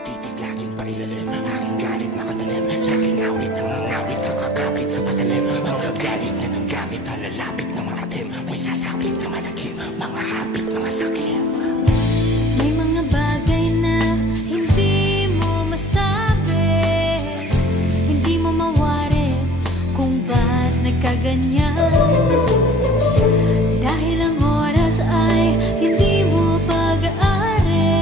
Titig laging pailalim, aking galit na katalim. Sa aking awit na ngangawit, kakakapit sa patalim. Mga galit na nang gamit, halalapit na makatim. May sasapit na malagim, mga hapit, mga sakim. May mga bagay na hindi mo masabi, hindi mo mawari kung ba't nagkaganyan. Dahil ang oras ay hindi mo pag-aari,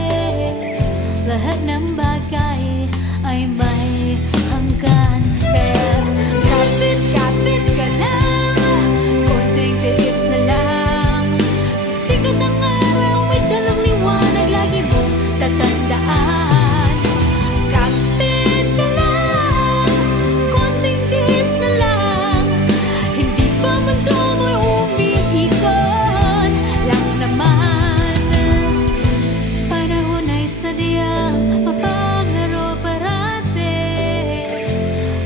lahat ng bagay ay may hanggan. Kaya kapit-kapit ka lang, konting tiis na lang. Sisikot ang araw, may dalang liwanag, lagi mong tatandaan. Kapit ka lang, konting tiis na lang. Hindi pa man tumoy umiikot lang naman. Panahon ay sadyang mapaglaro parate,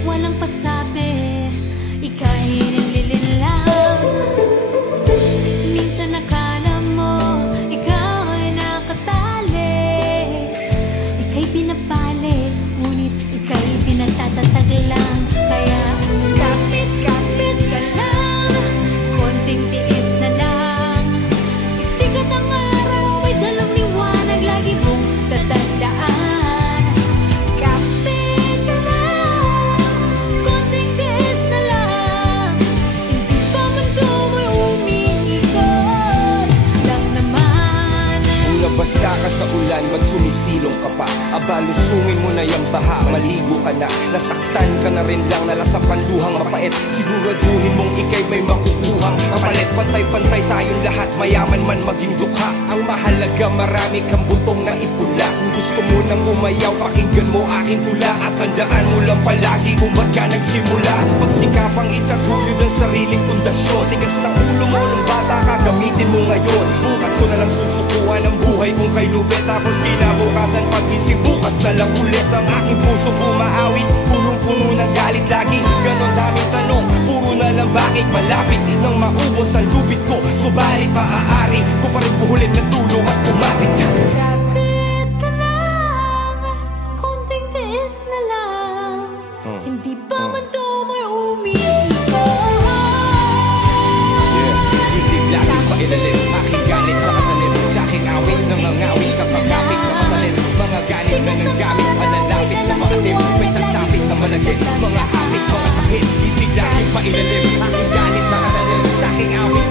walang pasabi, ika'y nililin lang. Minsan akala mo ikaw ay nakatali, ika'y pinapali, ngunit ika'y pinatatatag lang. Kaya kapit-kapit ka lang, konting tiis na lang. Sisikat ang araw, may dalang liwanag, lagi mong tatandaan. Kapit ka lang, konting tiis na lang. Hindi pa man tumoy umiikot lang naman. Kung nabasa ka sa ulan, ba't sumisilong ka pa? Aba, lusungin mo na yung baha, maligo ka na. Nasaktan ka na rin lang, nalasapan luhang mapait. Siguraduhin mong ikay may makukuhang kapalit. Pantay-pantay tayong lahat, mayaman man maging dukha. Ang mahalaga, marami kang butong na ipula. Kung gusto mo nang umayaw, pakinggan mo aking tula. At tandaan mo lang palagi kung ba't ka nagsimula. Pagsikapang itaguyod ang sariling pundasyon. Tigas ng ulo mo ng bata ka, gamitin mo ngayon. Bukas ko na lang susukuan ang buhay kung kay lupit. Tapos kinabukasan pag-isip, bukas na lang ulit. Ang aking puso pumaawit, punong-puno ng galit lagi. Ganon daming tanong, puro na lang bakit. Malapit nang maubos ang lubid ko, subalit maaari ko pa rin puhulin na tulong at kumapit ka. Kapit ka lang, konting tiis na lang. Hindi pa man tumoy umiikot. Titig laging pailalim, aking galit na katalim. Sa aking awit na ngangawit, kakakapit sa patalim. Mga galit na nang gamit, halalapit na makatim. May sasapit na malagit, mga hapit, mga sakit. Titig laging pailalim, aking galit na katalim. Sa aking awit